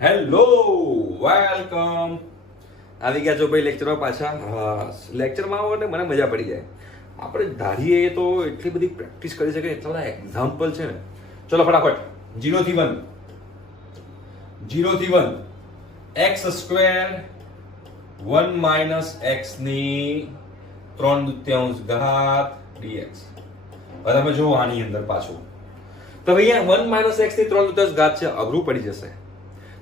Hello welcome. આવી ગયા છો ભાઈ લેક્ચરમાં પાછા. લેક્ચરમાં આવો એટલે મને મજા પડી જાય. આપણે ધારીએ તો એટલી બધી પ્રેક્ટિસ કરી શકે, એટલા બધા એક્ઝામ્પલ છે ને. ચલો ફટાફટ 0 થી 1 x સ્ક્વેર 1 માઇનસ x ની 3/2 ઘાત dx. હવે તમે જુઓ આની અંદર પાછું તો અહીંયા 1 માઇનસ x ની 3/2 ઘાત છે, અઘરું પડી જશે.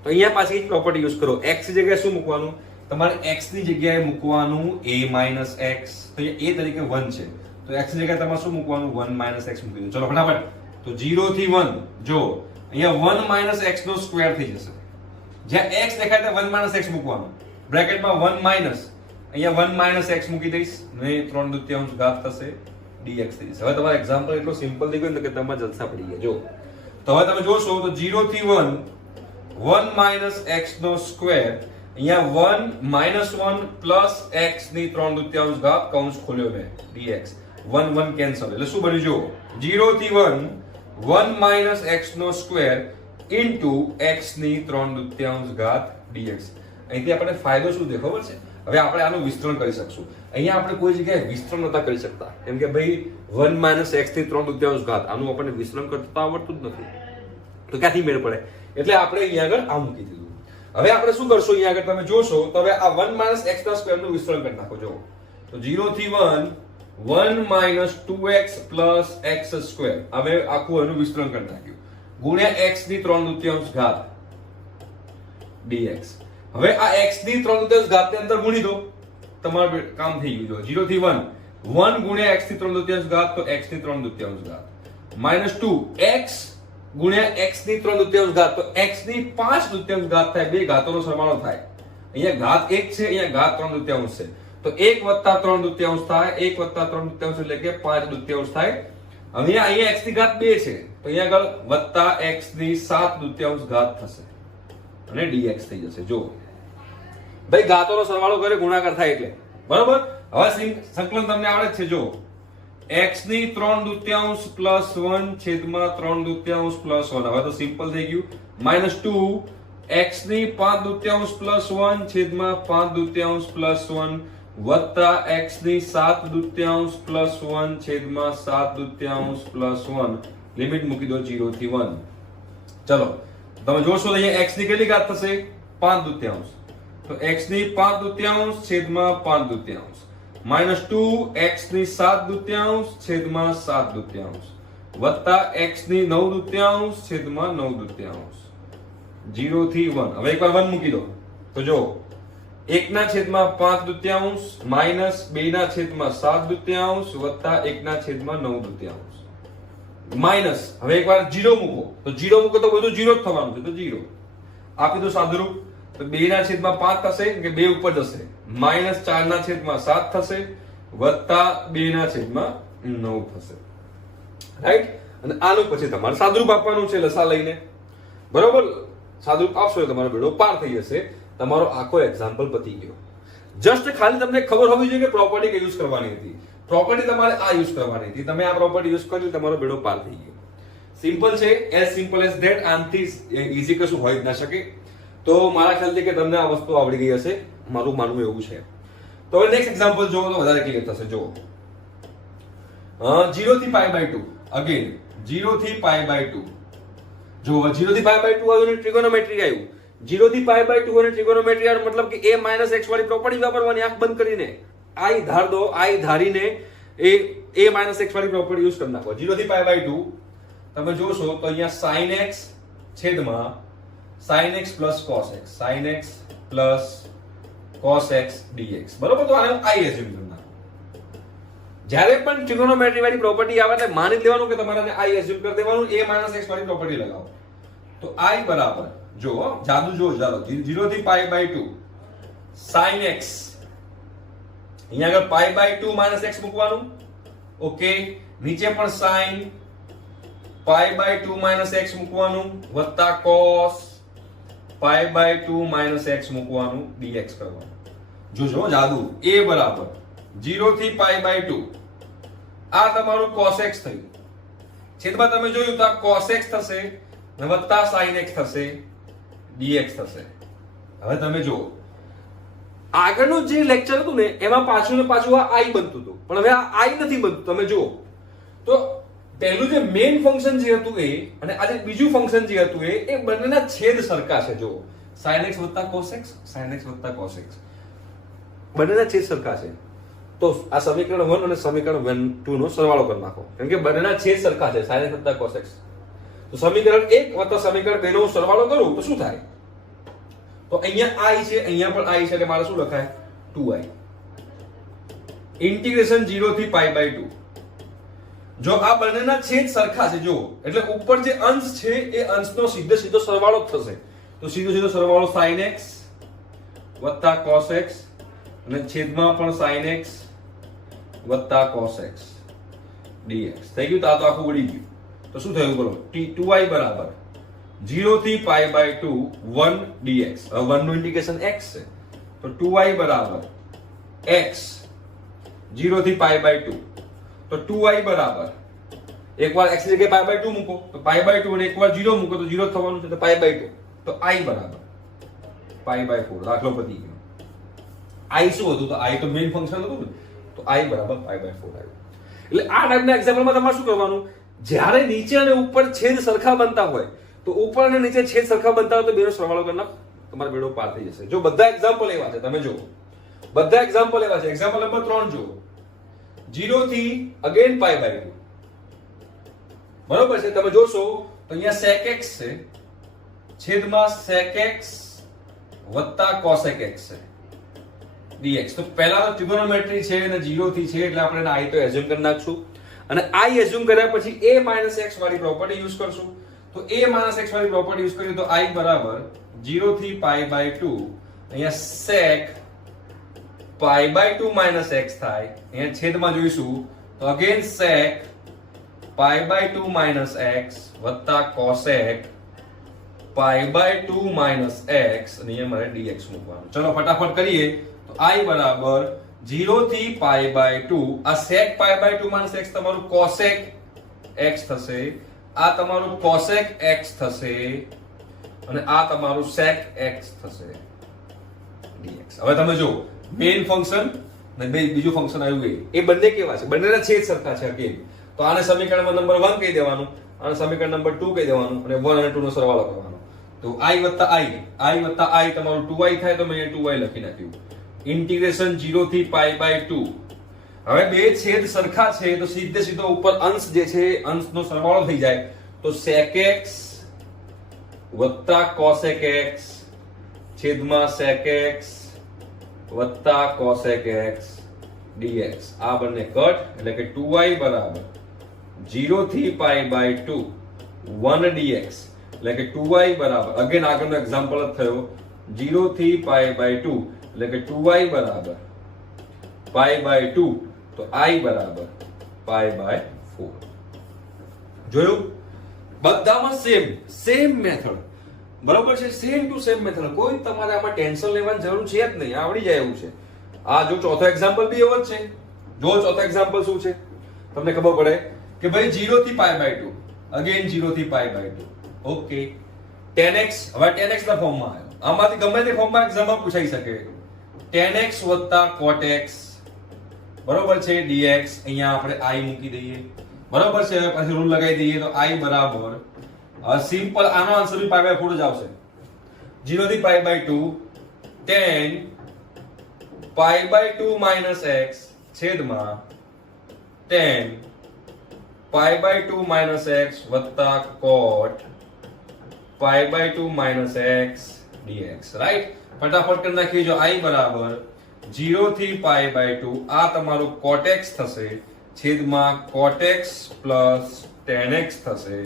તો અહીંયા પાછી એક પ્રોપર્ટી યુઝ કરો. x ની જગ્યાએ શું મૂકવાનું? તમારે x ની જગ્યાએ મૂકવાનું a માઇનસ x. તો એ તરીકે 1 છે, તો x ની જગ્યાએ તમારે શું મૂકવાનું? 1 માઇનસ x મૂકી દો. ચલો ફટાફટ. તો 0 થી 1 જો અહીંયા 1 માઇનસ x નો સ્ક્વેર થઈ જશે. જ્યાં x દેખાય ત્યાં 1 માઇનસ x મૂકવાનું. બ્રેકેટમાં 1 માઇનસ, અહીંયા 1 માઇનસ x મૂકી દઈશ ને 3/2 ઘાત થશે dx થઈ જશે. હવે તમારો એક્ઝામ્પલ એટલો સિમ્પલ થઈ ગયો ને કે તમારે જલસા પડી ગયા. જો તો હવે તમે જોશો તો 0 થી 1 1 માઇનસ x નો સ્ક્વેર, અહીંયા 1 માઇનસ 1 પ્લસ x ની 3/2 ઘાત કૌંસ ખોલ્યો મેં dx. 1 1 કેન્સલ, એટલે શું બન્યું? જો 0 થી 1 1 માઇનસ x નો સ્ક્વેર ઇન્ટુ x ની 3/2 ઘાત dx. અહીંથી આપણે ફાયદો શું દેખો ખબર છે? હવે આપણે આનું વિસ્તરણ કરી શકશું. અહીંયા આપણે કોઈ જગ્યાએ વિસ્તરણ નતા કરી શકતા, કેમ કે ભાઈ 1 માઇનસ x ની 3/2 ઘાત, આનું આપણને વિસ્તરણ કરતા આવડતું જ નથી, તો ક્યાંથી મેળ પડે? એટલે આપણે અહીંયા આગળ આ મૂકી દીધું. હવે આપણે શું કરશું? અહીંયા આગળ તમે જોશો તો હવે આ 1 માઇનસ x ના સ્ક્વેર નું વિસ્તરણ કરી નાખો. જો તો 0 થી 1 1 minus 2x plus x square, હવે આખું એનું વિસ્તરણ કરી નાખ્યું ગુણ્યા x ની 3/2 ઘાત dx. હવે આ x ની 3/2 ઘાત ની અંદર ગુણી દો, તમારું કામ થઈ ગયું. જો 0 થી 1 1 ગુણ્યા x ની 3/2 ઘાત, તો x ની 3/2 ઘાત માઇનસ 2x ગુણ્યા x ની 3/2 ઘાત, તો x ની 5/2 ઘાત થાય. બે ઘાતોનો સરવાળો થાય. અહીંયા ઘાત 1 છે, અહીંયા ઘાત 3/2 છે, તો 1 વત્તા 3/2 થાય. 1 વત્તા 3/2 એટલે કે 5/2 થાય. હવે અહીંયા x ની ઘાત 2 છે, તો અહીંયા આગળ વત્તા x ની 7/2 ઘાત થશે અને dx થઈ જશે. જો ભાઈ ઘાતોનો સરવાળો કરે ગુણાકાર થાય એટલે બરાબર. હવે સંકલન તમને આવડે છે. જો x ની 3/2 પ્લસ 1 છેદમાં 3/2 પ્લસ 1, હવે તો સિમ્પલ થઈ ગયું. માઇનસ 2 x ની 5/2 પ્લસ 1 છેદમાં 5/2 પ્લસ 1 વત્તા x ની 7/2 પ્લસ 1 છેદમાં 7/2 પ્લસ 1. લિમિટ મૂકી દો 0 થી 1. ચલો તમે જોશો તો અહીંયા x ની કેટલી ઘાત થશે? 5/2. તો x ની 5/2 છેદમાં 5/2 માઇનસ 2 x ની 7/2 છેદમાં 7/2 વત્તા x ની 9/2 છેદમાં 9/2. 0 થી 1. હવે એકવાર 1 મૂકી દો તો જો 1 ના છેદમાં 5/2 માઇનસ 2 ના છેદમાં 7/2 વત્તા 1 ના છેદમાં 9/2 માઇનસ. હવે એકવાર 0 મૂકો તો 0 મૂકો તો બધું 0 જ થવાનું છે, તો 0 આપી દો સાદુરૂપ. તો 2 ના છેદમાં 5 થશે કે 2 ઉપર જશે, માઇનસ 4 ના છેદમાં 7 થશે વત્તા 2 ના છેદમાં 9 થશે. રાઈટ? અને આનું પછી તમારે સાદુરૂપ આપવાનું છે લસા લઈને. બરોબર? સાદુરૂપ આપશો એટલે તમારો બેડો પાર થઈ જશે. તમારો આખો એક્ઝામ્પલ પતી ગયો. જસ્ટ ખાલી તમને ખબર હોવી જોઈએ કે પ્રોપર્ટી કઈ યુઝ કરવાની હતી. પ્રોપર્ટી તમારે આ યુઝ કરવાની હતી. તમે આ પ્રોપર્ટી યુઝ કરી તમારો બેડો પાર થઈ ગયો. સિમ્પલ છે, એઝ સિમ્પલ એઝ ધેટ. આનાથી ઈઝી કશું હોય જ ના શકે. તો મારા ખ્યાલથી કે તમને આ વસ્તુ આવડી ગઈ હશે, મારું માનવું એવું છે. તો હવે નેક્સ્ટ એક્ઝામ્પલ જોવો તો વધારે ક્લિયર થશે. જો 0 થી π/2 અગેન 0 થી π/2. જો 0 થી π/2 આવ્યું ને ટ્રિગોનોમેટ્રી આવ્યું. 0 થી π/2 અને ટ્રિગોનોમેટ્રી આવ્યું મતલબ કે a - x વાળી પ્રોપર્ટી વાપરવાની. આંખ બંધ કરીને i ધાર દો, i ધારીને a - x વાળી પ્રોપર્ટી યુઝ કરી નાખો. 0 થી π/2 તમે જોશો તો અહીંયા sin x છેદમાં sin x plus cos x, sin x plus cos x dx. બરોબર? તો આને i એઝ્યુમ કરી નાખો. જ્યારે પણ ટ્રિગોનોમેટ્રી વાળી પ્રોપર્ટી આવે એટલે માની લેવાનું કે તમારે i એઝ્યુમ કરી દેવાનું. a - x વાળી પ્રોપર્ટી લગાવો તો i બરાબર, જો જાદુ જો ચાલો 0 થી π/2 sin x, અહીંયા આગળ π/2 - x મૂકવાનું. ઓકે, નીચે પણ sin π/2 - x મૂકવાનું વત્તા cos π/2 - x મૂકવાનું, dx કરવાનું. જોજો જાદુ. a બરાબર 0 થી π/2, આ તમારું cos x થયું. છેદમાં તમે જોયું તો આ cos x થશે વત્તા sin x થશે dx થશે. હવે તમે જુઓ આગળનું જે લેક્ચર હતું ને એમાં પાછું ને પાછું આ i બનતું હતું, પણ હવે આ i નથી બનતું. તમે જુઓ તો પહેલું જે મેઇન ફંક્શન જે હતું એ અને આ જે બીજું ફંક્શન જે હતું એ બંનેના છેદ સરખા છે. જુઓ sin x વત્તા cos x, sin x વત્તા cos x, બંનેના છેદ સરખા છે. તો આ સમીકરણ 1 અને સમીકરણ 2 નો સરવાળો કરી નાખો, કેમ કે બંનેના છેદ સરખા છે, sin x વત્તા cos x. તો સમીકરણ 1 વત્તા સમીકરણ 2 નો સરવાળો કરું તો શું થાય? તો અહીંયા i છે, અહીંયા પણ i છે, એટલે મારે શું લખાય? 2i ઇન્ટિગ્રેશન 0 થી pi by 2. જો આ બંનેના છેદ સરખા છે જો, એટલે ઉપર જે અંશ છે એ અંશનો સીધો સરવાળો થશે. તો સીધો સરવાળો sin x વત્તા cos x અને છેદમાં પણ sin x વત્તા cos x dx થઈ ગયું. તો આ તો આખું ઉડી ગયું. તો શું થયું બોલો? 2i બરાબર 0 થી pi by 2 1 dx. હવે 1 નું ઇન્ટિગ્રેશન x છે, તો 2i બરાબર x 0 થી pi by 2. તો 2i બરાબર એકવાર x ની જગ્યાએ pi by 2 મૂકો તો pi by 2 અને એકવાર 0 મૂકો તો 0 થવાનું છે, તો pi by 2. તો i બરાબર pi by 4. દાખલો પતી ગયો. i શું હતું? તો i તો મેઇન ફંક્શન હતું ને, તો i બરાબર pi by 4 આવ્યું. એટલે આ ટાઈપના એક્ઝામ્પલમાં તમારે શું કરવાનું? જ્યારે નીચે અને ઉપર છેદ સરખા બનતા હોય તો ઉપર અને નીચે છેદ સરખા બનતા હોય તો બેનો સરવાળો કરી નાખો, તમારો બેડો પાર થઈ જશે. જો બધા એક્ઝામ્પલ એવા છે, તમે જુઓ બધા એક્ઝામ્પલ એવા છે. એક્ઝામ્પલ નંબર 3 જુઓ, 0 થી અગેન pi by 2. બરોબર છે? તમે જોશો તો અહીંયા sec x છે, છેદમાં sec x વત્તા cos x છે dx. તો પહેલા તો ટ્રિગોનોમેટ્રી છે અને 0 થી છે એટલે આપણે i તો એઝ્યુમ કરી નાખશું, અને i એઝ્યુમ કર્યા પછી a x વાળી પ્રોપર્ટી યુઝ કરશું. તો a x વાળી પ્રોપર્ટી યુઝ કરીએ તો i બરાબર 0 થી pi by 2, અહીંયા sec pi by 2 x થાય. અહીંયા છેદમાં જોઈશું તો again sec pi by 2 x વત્તા cosec pi by 2 x અને અહીંયા મારે dx મૂકવાનું. ચલો ફટાફટ કરીએ. તો i બરાબર 0 થી pi by 2, આ sec pi by 2 x તમારું cosec x થશે, આ તમારું cosec x થશે અને આ તમારું sec x થશે dx. હવે તમે જો મેઇન ફંક્શન અને બીજું ફંક્શન આવ્યું એ બંને કેવા છે? બંનેના છેદ સરખા છે અગેન. તો આને સમીકરણમાં નંબર 1 કહી દેવાનું, આને સમીકરણ નંબર 2 કહી દેવાનું અને 1 અને 2 નો સરવાળો કરવાનો. તો i વત્તા i તમારું 2i થાય, તો મેં અહીંયા 2i લખી નાખ્યું. ઇન્ટિગ્રેશન 0 થી pi by 2. હવે બે છેદ સરખા છે તો સીધો ઉપર અંશ જે છે અંશનો સરવાળો થઈ જાય. તો sec x વત્તા cosec x છેદમાં sec x વત્તા cosec x dx. આ બંને કટ એટલે કે 2i બરાબર 0 થી pi by 2 1 dx. એટલે કે 2i બરાબર અગેન આગળનો એક્ઝામ્પલ જ થયો 0 થી pi by 2 એટલે કે 2i બરાબર pi by 2, તો i બરાબર pi by 4. જોયું? બધામાં સેમ મેથડ. બરોબર છે? Same to same method. કોઈ તમારે આમાં ટેન્શન લેવાની જરૂર છે જ નહીં, આવડી જાય એવું છે. આ જો ચોથો એક્ઝામ્પલ બી એવો જ છે. જો ચોથો એક્ઝામ્પલ શું છે તમને ખબર પડે કે ભાઈ 0 થી pi by 2 અગેન 0 થી pi by 2. Okay, tan x હવે tan x ના ફોર્મમાં આવ્યો. આમાંથી ગમે તે ફોર્મમાં એક્ઝામમાં પૂછાઈ શકે. tan x વત્તા cot x બરોબર છે dx. અહીંયા આપણે i મૂકી દઈએ. બરોબર છે? પછી રૂલ લગાવી દઈએ તો i બરાબર સિમ્પલ આનો આન્સર બી pi by 4 જ આવશે. 0 થી pi by 2 tan pi by 2 x છેદમાં tan pi by 2 x વત્તા cot pi by 2 x dx. Right? ફટાફટ કરી નાખીએ. જો i બરાબર 0 થી pi by 2, આ તમારું cot x થશે છેદમાં cot x plus tan x થશે.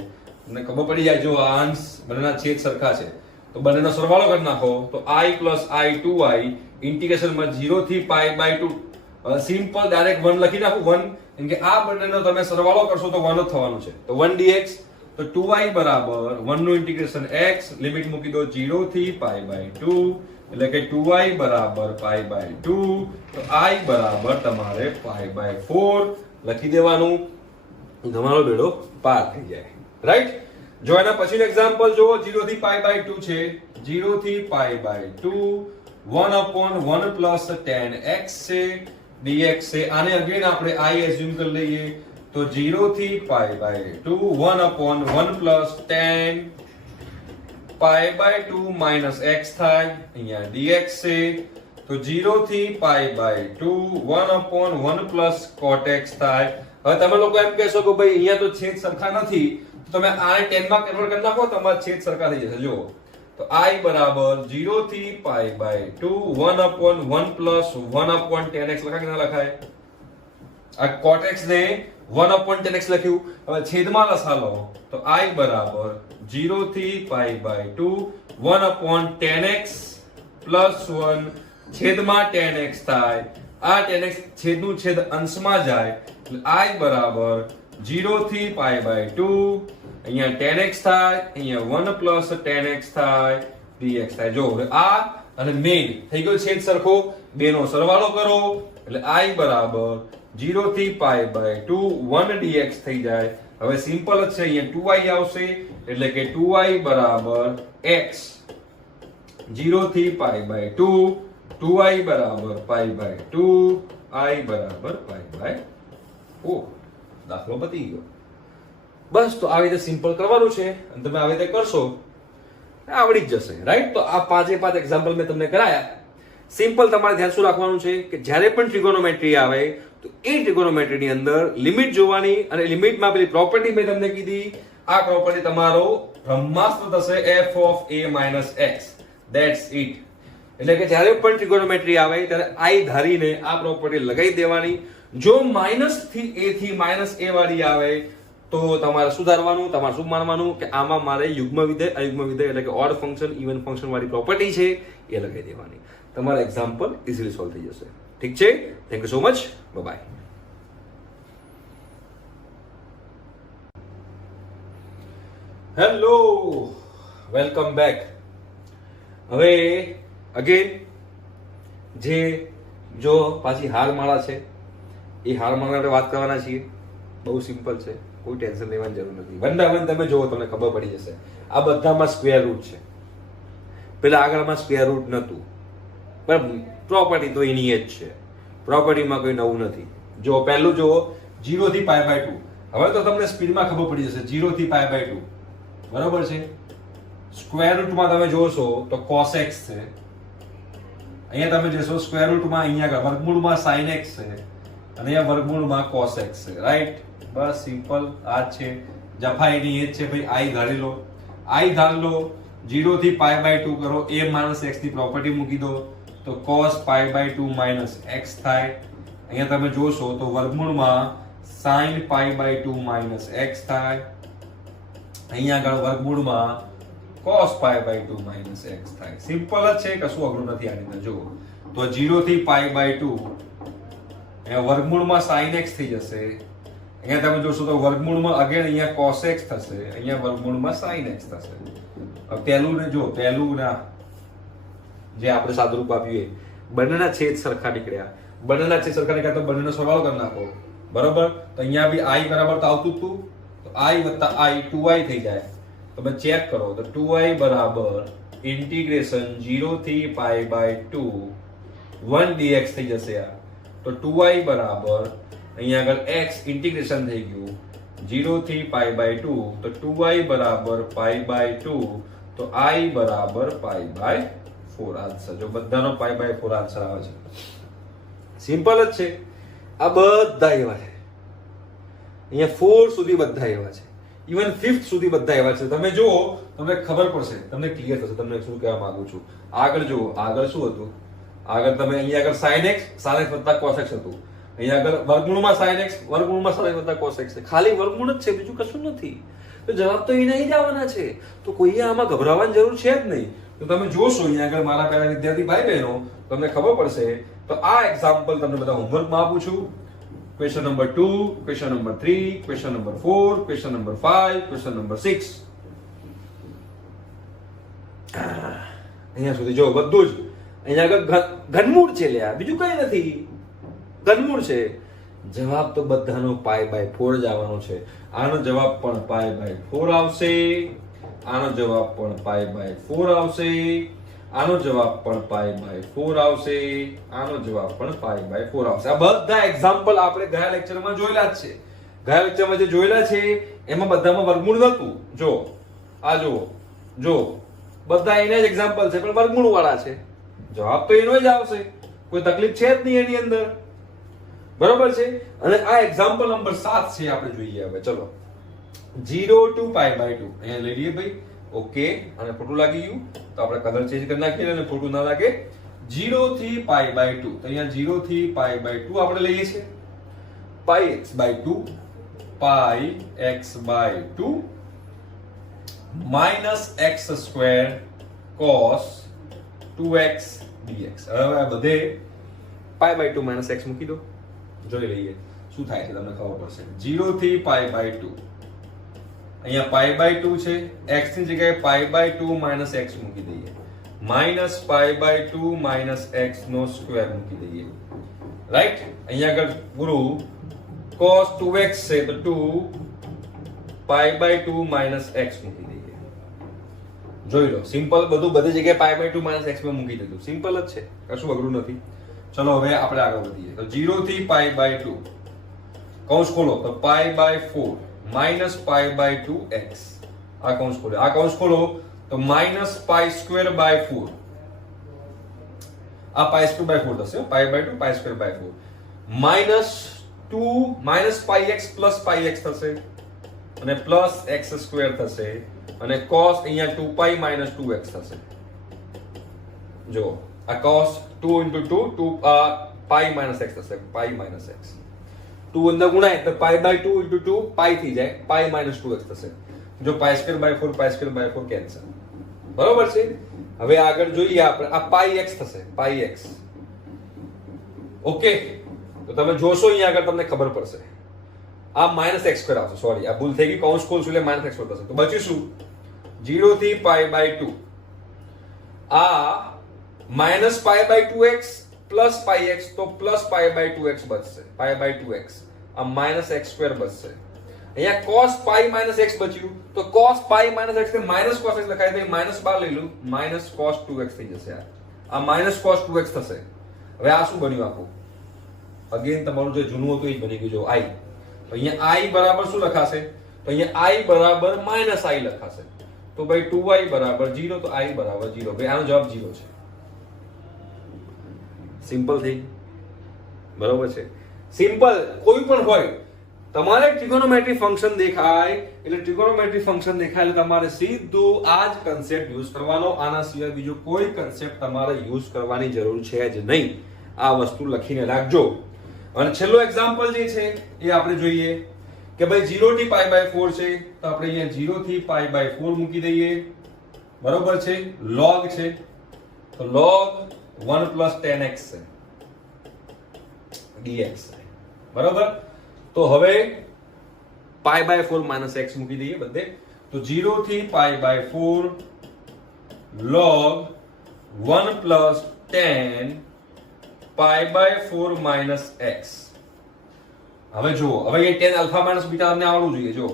તમને ખબર પડી જાય જો આ અંશ બંનેના છેદ સરખા છે તો બંનેનો સરવાળો કરી નાખો તો i પ્લસ i 2i ઇન્ટિગ્રેશનમાં 0 થી pi by 2 સિમ્પલ ડાયરેક્ટ 1 લખી નાખું 1, કેમ કે આ બંનેનો તમે સરવાળો કરશો તો 1 જ થવાનું છે. તો 1 dx. તો 2i બરાબર 1 નું ઇન્ટિગ્રેશન x લિમિટ મૂકી દો 0 થી pi by 2 એટલે કે 2i બરાબર pi by 2. તો i બરાબર તમારે pi by 4 લખી દેવાનું. તમારો બેડો પાર થઈ જાય. રાઈટ? જો એના પછીનું એક્ઝામ્પલ જો 0 થી pi by 2 છે 0 થી pi by 2 1/1 plus tan x છે dx છે. આને અગેન આપણે i એઝ્યુમ કરી લઈએ તો 0 થી pi by 2 1/1 plus tan pi by 2 minus x થાય. અહીંયા dx છે તો 0 થી pi by 2 1/1 plus cot x થાય. હવે તમે લોકો એમ કહેશો કે ભાઈ અહીંયા તો છેદ સરખા નથી, તો તમે આને 10 માં કન્વર્ટ કરી નાખો તમારા છેદ સરખા થઈ જશે. જો તો i બરાબર 0 થી pi by 2 1/1 plus 1/tan x લખાય કે ના લખાય? આ cot x ને 1/tan x લખ્યું. હવે છેદમાં લસાલો તો i બરાબર 0 થી pi by 2 1/tan x plus 1 છેદમાં tan x થાય. આ tan x છેદનું છેદ અંશમાં જાય એટલે i બરાબર 0 થી પાઈ બાય 2 અહીંયા tan x થાય, અહીંયા 1 પ્લસ tan x થાય dx થાય. જો હવે આ અને મેઇન થઈ ગયો છેદ સરખો, બેનો સરવાળો કરો એટલે i બરાબર 0 થી પાઈ બાય 2 1 dx થઈ જાય. હવે સિમ્પલ જ છે, અહીંયા 2i આવશે એટલે કે 2i બરાબર x 0 થી પાઈ બાય 2 2i બરાબર પાઈ બાય 2 i બરાબર પાઈ બાય 4. દાખલો પતી ગયો. બસ તો આવી રીતે સિમ્પલ કરવાનું છે અને તમે આવી રીતે કરશો આવડી જ જશે, રાઈટ? તો આ 5 એક્ઝામ્પલ મેં તમને કરાયા. સિમ્પલ તમારે ધ્યાન શું રાખવાનું છે કે જ્યારે પણ ટ્રિગોનોમેટ્રી આવે તો એ ટ્રિગોનોમેટ્રીની અંદર લિમિટ જોવાની અને લિમિટમાં પેલી પ્રોપર્ટી મેં તમને કીધી, આ પ્રોપર્ટી તમારો બ્રહ્માસ્ત્ર થશે f of a minus x. That's it. એટલે કે જ્યારે પણ ટ્રિગોનોમેટ્રી આવે ત્યારે i ધારીને આ પ્રોપર્ટી લગાવી દેવાની. જો માઇનસ થી a થી માઇનસ a વાળી આવે તો તમારે શું ધારવાનું, તમારે શું માનવાનું કે આમાં મારે યુગ્મ વિધેય અયુગ્મ વિધેય એટલે કે ઓડ ફંક્શન ઇવન ફંક્શન વાળી પ્રોપર્ટી છે એ લગાવી દેવાની. તમારા એક્ઝામ્પલ ઇઝીલી સોલ્વ થઈ જશે. ઠીક છે? Thank you so much. Bye. Hello, welcome back. હવે અગેન જે જો પાછી હારમાળા છે એ હારમાળા આપણે વાત કરવાના છીએ. બહુ સિમ્પલ છે, કોઈ ટેન્શન લેવાની જરૂર નથી. વન તમે જુઓ તમને ખબર પડી જશે. આ બધામાં સ્ક્વેર રૂટ છે, પેલા આગળમાં સ્ક્વેર રૂટ નહોતું, પણ પ્રોપર્ટી તો એની જ છે, પ્રોપર્ટીમાં કોઈ નવું નથી. જો પહેલું જુઓ 0 થી પાઈ બાય 2. હવે તો તમને સ્પીડમાં ખબર પડી જશે 0 થી પાઈ બાય 2 બરોબર છે. સ્ક્વેર રૂટમાં તમે જોશો તો cos x છે, અહીંયા તમે જોશો સ્ક્વેર રૂટમાં અહીંયા વર્ગમૂળમાં sin x છે અને અહીંયા વર્ગમૂળમાં cos x છે, રાઈટ? બસ સિમ્પલ આ જ છે. જફાઈની એ જ છે ભાઈ. i ધારી લો, i ધારી લો 0 થી પાઈ બાય 2 કરો, a માઇનસ x ની પ્રોપર્ટી મૂકી દો તો cos pi by 2 minus x થાય. અહીંયા તમે જોશો તો વર્ગમૂળમાં sin pi by 2 minus x થાય. અહીંયા આગળ વર્ગમૂળમાં cos pi by 2 minus x થાય. સિમ્પલ જ છે, કશું અઘરું નથી આની અંદર. જુઓ તો 0 થી પાઈ બાય 2 અહીંયા વર્ગમૂળમાં sin x થઈ જશે. અહીંયા તમે જોશો તો વર્ગમૂળમાં અગેન અહીંયા cos x થશે, અહીંયા વર્ગમૂળમાં sin x થશે. હવે પહેલું ને જો પહેલું ના જે આપણે સાદુરૂપ આપ્યું બંનેના છેદ સરખા નીકળ્યા. બંનેના છેદ સરખા નીકળ્યા તો બંનેનો સરવાળો કરી નાખો, બરોબર? તો અહીંયા બી i બરાબર તો આવતું હતું, તો i વત્તા i 2i થઈ જાય. તમે ચેક કરો તો 2i બરાબર ઇન્ટિગ્રેશન 0 થી પાઈ બાય 2 1 dx થઈ જશે. આ તો 2i બરાબર અહીંયા આગળ x ઇન્ટિગ્રેશન થઈ ગયું 0 થી પાઈ બાય 2 તો 2i બરાબર પાઈ બાય 2 તો i બરાબર પાઈ બાય 4 આન્સર. જો બધાનો પાઈ બાય 4 આન્સર આવે છે. સિમ્પલ જ છે. આ બધા એવા છે, અહીંયા 4 સુધી બધા એવા છે, ઇવન 5th સુધી બધા એવા છે. તમે જુઓ તમને ખબર પડશે, તમને ક્લિયર થશે. તમને શું કહેવા માંગુ છું, આગળ જુઓ. આગળ શું હતું? આગળ તમે અહીંયા આગળ sin x વત્તા cos x હતું. અહીંયા આગળ વર્ગમૂળમાં sin x વર્ગમૂળમાં sin વત્તા cos x છે. ખાલી વર્ગમૂળ જ છે, બીજું કશું નથી. તો જવાબ તો એના જ આવવાના છે. તો કોઈએ આમાં ગભરાવાની જરૂર છે જ નહીં. તો તમે જોશો અહીંયા આગળ મારા પહેલા વિદ્યાર્થી ભાઈ બહેનો તમને ખબર પડશે. તો આ એક્ઝામ્પલ તમને બધા હોમવર્કમાં આપું છું. Question number 2, question number 3, question number 4, question number 5, question number 6. અહીંયા સુધી જો બધું જ અહીંયા આગળ ઘનમૂળ છે લ્યા, બીજું કઈ નથી, ઘનમૂળ છે. જવાબ તો બધાનો પાઈ બાય 4 જ આવવાનો છે. આનો જવાબ પણ પાઈ બાય 4 આવશે, આનો જવાબ પણ π/4 આવશે, આનો જવાબ પણ π/4 આવશે, આનો જવાબ પણ π/4 આવશે. આ બધા એક્ઝામ્પલ આપણે ગયા લેક્ચરમાં જોયેલા જ છે. ગયા લેક્ચરમાં જે જોયેલા છે એમાં બધામાં વર્ગમૂળ નહોતું. જો આ જો બધા એના જ એક્ઝામ્પલ છે પણ વર્ગમૂળ વાળા છે. જવાબ તો એનો જ આવશે, કોઈ તકલીફ છે જ નહીં એની અંદર. બરોબર છે. અને આ એક્ઝામ્પલ નંબર 7 છે, આપણે જોઈએ હવે. ચલો 0 to π/2 અહીંયા લઈ લઈએ ભાઈ. ઓકે, અને ખોટું લાગી ગયું તો આપણે કલર ચેન્જ કરી નાખીએ અને ખોટું ના લાગે. 0 થી π/2 તો અહીંયા 0 થી π/2 આપણે લઈએ છીએ. πx/2 πx/2 minus x² cos 2x dx. હવે આ બધે π/2 minus x મૂકી દો, જોઈ લઈએ શું થાય છે, તમને ખબર પડશે. 0 થી π/2 અહીંયા π/2 છે, x ની જગ્યાએ π/2 minus x મૂકી દઈએ, minus π/2 minus x નો સ્ક્વેર મૂકી દઈએ. રાઈટ, અહીંયા આગળ પૂરું cos 2x છે તો 2 π/2 minus x મૂકી દઈએ. જોઈ લો, સિમ્પલ બધું બધી જગ્યાએ π/2 minus x માં મૂકી દીધું. સિમ્પલ જ છે, કશું અઘરું નથી. ચલો હવે આપણે આગળ વધીએ. તો 0 થી π/2 કૌંસ ખોલો તો π/4 minus π/2x. આ કૌંસ ખોલો, આ કૌંસ ખોલો તો minus π²/4. આ π²/4 થશે, π/2 π²/4 minus 2 minus πx plus πx થશે અને plus x² થશે અને cos અહીંયા 2π minus 2x થશે. જો આ cos 2 into 2 π minus x થશે, π minus x. 2 અંદર ગુણાય તો π/2 into 2 π થઈ જાય, π minus 2x થશે. જો π²/4 π²/4 કેન્સલ. બરોબર છે. હવે આગળ જોઈએ આપણે, આ πx થશે, πx. ઓકે, તો તમે જોશો અહીંયા આગળ તમને ખબર પડશે. આ -x² આવશે, સોરી આ ભૂલ થઈ ગઈ, કૌંસ ખોલશું એટલે -x² થશે. તો બચીશું 0 થી π/2 આ -π/2x plus πx તો plus π/2x બચશે, π/2x. આ -x² બચશે. અહીંયા cos π minus x બચ્યું તો cos π minus x ને minus cos x લખાય તો માઈનસ બાર લઈ લઉં, minus cos 2x થઈ જશે. આ minus cos 2x થશે. હવે આ શું બન્યું આખું? અગેન તમારું જે જૂનું હતું એ જ બની ગયું. જો i, તો અહીંયા i બરાબર શું લખાશે? તો અહીંયા i બરાબર માઈનસ i લખાશે. તો ભાઈ 2i બરાબર 0, તો i બરાબર 0. ભાઈ આનો જવાબ 0 છે. સિમ્પલ થઈ, બરોબર છે. સિમ્પલ કોઈ પણ હોય, તમારે ટ્રિગોનોમેટ્રી ફંક્શન દેખાય એટલે ટ્રિગોનોમેટ્રી ફંક્શન દેખાય એટલે તમારે સીધું આ જ કન્સેપ્ટ યુઝ કરવાનો. આના સિવાય બીજો કોઈ કન્સેપ્ટ તમારે યુઝ કરવાની જરૂર છે જ નહીં. આ વસ્તુ લખીને રાખજો. અને છેલ્લો એક્ઝામ્પલ જે છે એ આપણે જોઈએ કે ભાઈ 0 થી π/4 છે તો આપણે અહીંયા 0 થી π/4 મૂકી દઈએ. બરોબર છે. log છે તો log 1 plus 10x છે dx છે. બરોબર. તો હવે π/4 minus x મૂકી દઈએ બધે. તો 0 થી π/4 log 1 plus 10 π/4 minus x. હવે જુઓ, હવે એ 10 alpha minus beta તમને આવડવું જોઈએ. જો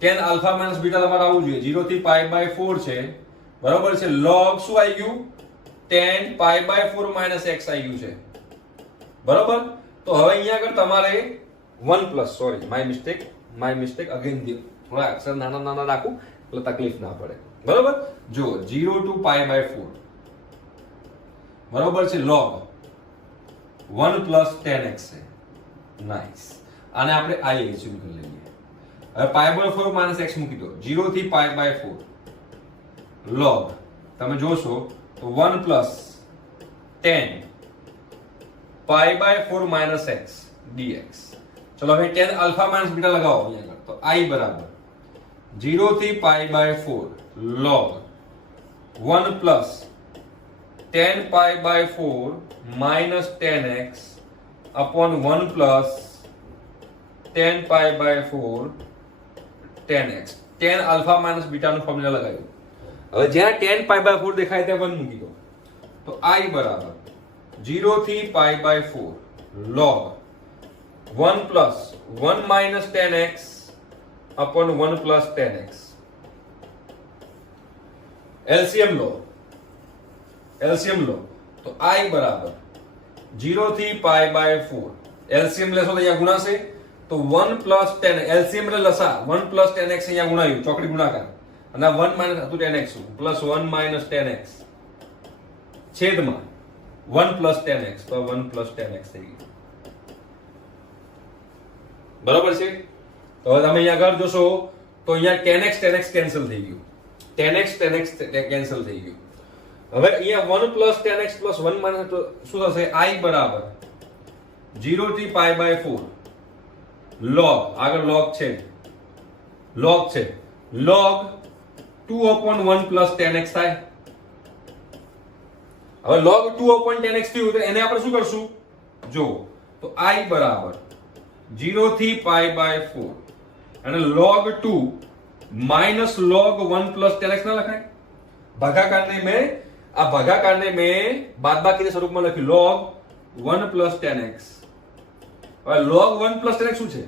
10 alpha minus beta તમારે આવવું જોઈએ. 0 થી π/4 છે, બરોબર છે. log શું આવી ગયું? 10 π/4 minus x આવી ગયું છે. બરોબર. તો હવે અહીંયા આગળ તમારે 1 plus, sorry, my mistake again. થોડા અક્ષર નાના રાખું એટલે તકલીફ ના પડે. બરોબર. જો 0 to π/4 બરોબર છે. log 1 plus 10x છે. નાઈસ. આને આપણે i એઝ્યુમ કરી લઈએ. હવે π/4 minus x મૂકી દો. 0 થી π/4 log તમે જોશો તો 1 plus 10 π/4 minus x dx. ચલો હવે 10 alpha minus beta લગાવો અહીંયા આગળ. તો i બરાબર 0 થી π/4 log 1 plus 10 π/4 minus 10x upon 1 plus 10 π/4 10x. 10 alpha minus beta નું ફોર્મ્યુલા લગાવ્યું. હવે જ્યાં 10 π/4 દેખાય ત્યાં 1 મૂકી દો. તો i બરાબર 0 થી π/4 log 1 plus 1 minus 10x upon 1 plus 10x. LCM લો તો i બરાબર 0 થી પાઈ બાય 4 એલસીએમ લેશો તો અહીંયા ગુણાશે તો 1 પ્લસ 10 એલસીએમ એટલે લસા 1 પ્લસ 10x અહીંયા ગુણાયું ચોકડી ગુણાકાર અને 1 માઇનસ હતું 10x પ્લસ 1 માઇનસ 10x છેદમાં 1 પ્લસ 10x તો 1 પ્લસ 10x થઈ ગયું બરાબર છે તો હવે તમે અહીંયા આગળ જોશો તો અહીંયા 10x કેન્સલ થઈ ગયું 10x કેન્સલ થઈ ગયું હવે અહીંયા 1 પ્લસ 10x પ્લસ 1 માઇનસ શું થશે i બરાબર 0 થી પાઈ બાય 4 log આગળ log છે log 2/1 પ્લસ 10x થાય હવે log 2/10x થયું તો એને આપણે શું કરશું જો તો i બરાબર 0 થી પાઈ બાય 4 અને log 2 minus log 1 plus 10x ના લખાય ભાગાકારને મેં બાદબાકીના સ્વરૂપમાં લખ્યું log 1 પ્લસ 10x હવે log 1 પ્લસ 10x શું છે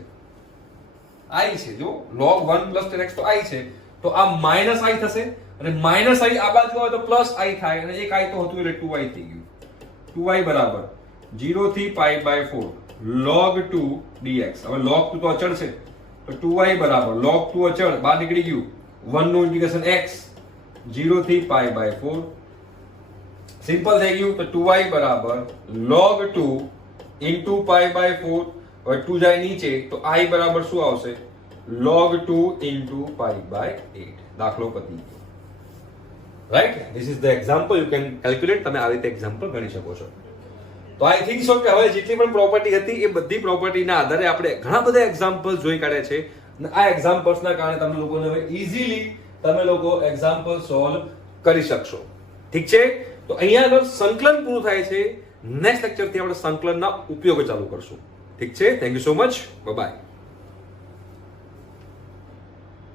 i છે જો log 1 પ્લસ 10x તો i છે તો આ માઇનસ i થશે અને માઇનસ i આ બાજુ હોય તો પ્લસ i થાય અને એક i તો હતું એટલે 2i થઈ ગયું 2i બરાબર 0 થી પાઈ બાય 4 log 2 dx હવે log 2 તો અચળ છે તો 2i બરાબર log 2 અચળ બહાર નીકળી ગયું 1 નું ઇન્ટિગ્રેશન x 0 થી પાઈ બાય 4 સિમ્પલ થઈ ગયું તો 2i બરાબર log 2 into પાઈ બાય 4 હવે 2 જાય નીચે તો i બરાબર શું આવશે log 2 into પાઈ બાય 8 દાખલો પતી ગયો right this is the example you can calculate તમે આ રીતે એક્ઝામ્પલ ગણી શકો છો તો આઈ થિંક સો કે હવે જેટલી પણ પ્રોપર્ટી હતી એ બધી પ્રોપર્ટીના આધારે આપણે ઘણા બધા એક્ઝામ્પલ જોઈ કાઢ્યા છે અને આ એક્ઝામ્પલ્સના કારણે તમે લોકોને હવે ઈઝીલી તમે લોકો એક્ઝામ્પલ સોલ્વ કરી શકશો ઠીક છે તો અહીંયા આગળ સંકલન પૂરું થાય છે નેક્સ્ટ લેક્ચરથી આપણે સંકલનના ઉપયોગ ચાલુ કરશું ઠીક છે thank you so much by